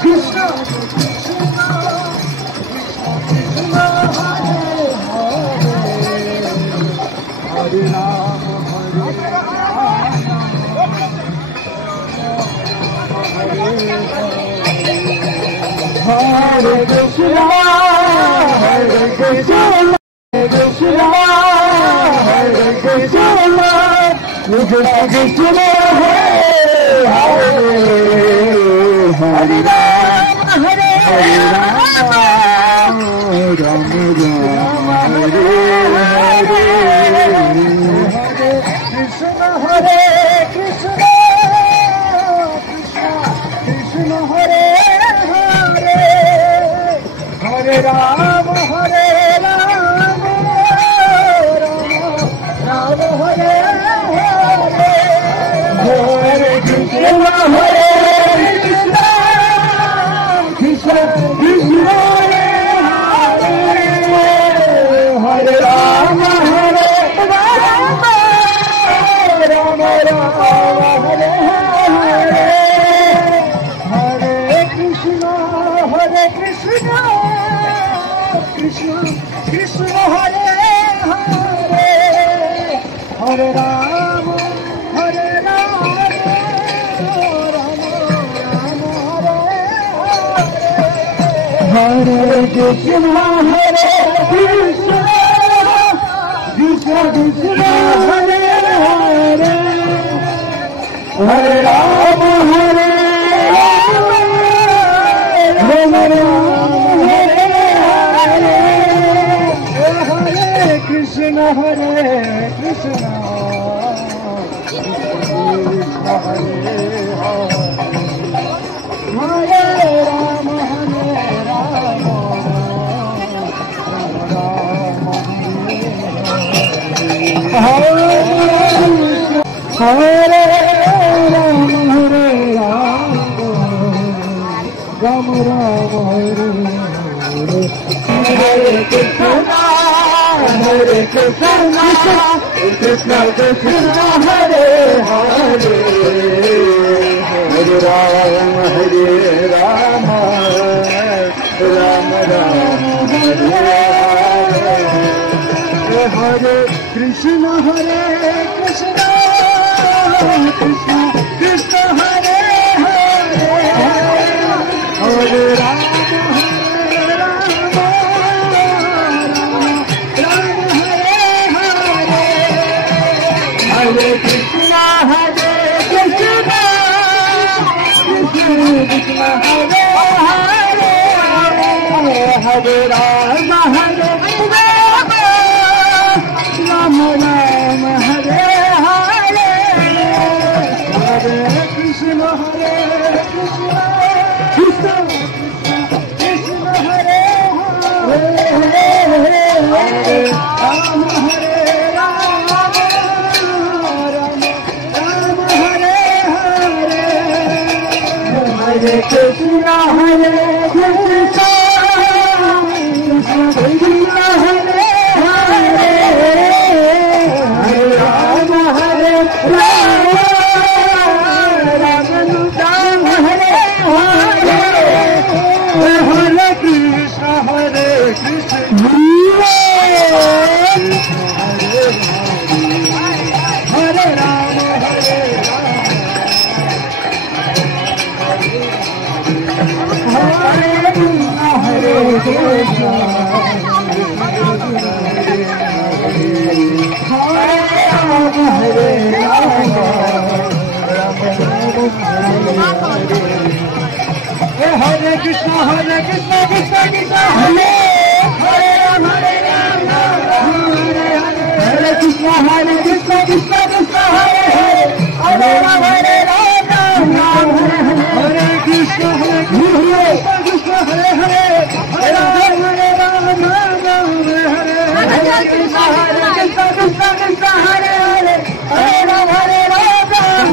Krishna Hare Krishna, Hare Krishna, Krishna, Hare Krishna, Krishna Krishna, Hare Hare Ram, Hare Ram, Ram Ram, Hare Hare, Krishna Hare Krishna, Krishna Hare Hare, Hare Ram, Hare Ram, Ram Hare Hare, Hare Krishna, Hare Krishna, Krishna Krishna, Hare Ram, Hare Ram, Ram Ram, Hare Hare, Hare Krishna, Krishna Krishna, Hare Hare, Hare Ram, Hare Ram, Ram Ram, Hare Hare, Hare Krishna, Hare Krishna, Krishna Krishna, Hare Hare, Hare Ram, Hare Ram, Ram Ram, Hare Hare, Hare Krishna, Hare Krishna, Krishna Hare Hare, Hare Ram, Hare Ram, Ram Ram, Hare Hare, Ram, Hare Ram, Ram Ram, Hare Hare, Hare Krishna, Hare Krishna, Krishna Krishna, Hare Hare, Hare Ram, Hare Ram, Ram Ram, Hare Hare, Hare Krishna, Hare Krishna, Krishna Krishna, Hare Hare, Hare Ram, Hare Ram, Ram Hare Hare, Hare Krishna, Hare Krishna, Krishna Krishna, Hare Hare, Hare Ram, Hare Ram, Ram Ram, Hare Hare, Hare Krishna, Hare Krishna, Krishna Krishna, Hare Hare, Hare Ram, Hare Ram, Ram Ram, Hare Hare, Hare Krishna, Hare Krishna, Krishna Krishna, Hare Hare, Hare Ram, Hare Ram, Ram Ram, Hare Hare, Hare Krishna, Hare Krishna, Hare Ram, Hare Ram, Hare Krishna, Hare Krishna, Hare Ram, Hare Ram, Ram Ram, Hare Krishna, Hare Krishna, Krishna Krishna, Hare Hare Ram, Hare Ram, Hare Krishna, Hare Krishna, Krishna Krishna, Hare Hare, Hare Ram, Hare Ram, Ram Hare Hare, Krishna, Hare Krishna, Krishna Hare Hare, Hare Ram, Hare Ram, Ram Hare Hare, Hare Krishna, Hare Krishna, Krishna Krishna, Hare Hare, Hare Ram, Hare Ram,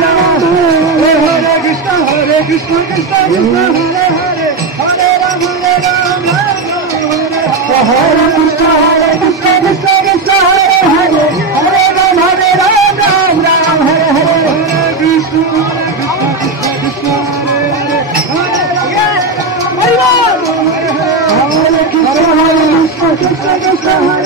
Ram Hare Krishna, Hare Krishna, Krishna Krishna, Hare Hare, Hare Ram, Hare Ram, Ram Hare Hare, Krishna, Hare Krishna, Krishna Krishna, Hare Hare, Hare Ram, Hare Ram, Ram Hare Hare, Hare Krishna, Krishna Krishna, Hare Hare, Hare Ram, Hare Ram, Hare Krishna, Hare Krishna, Krishna Krishna, Hare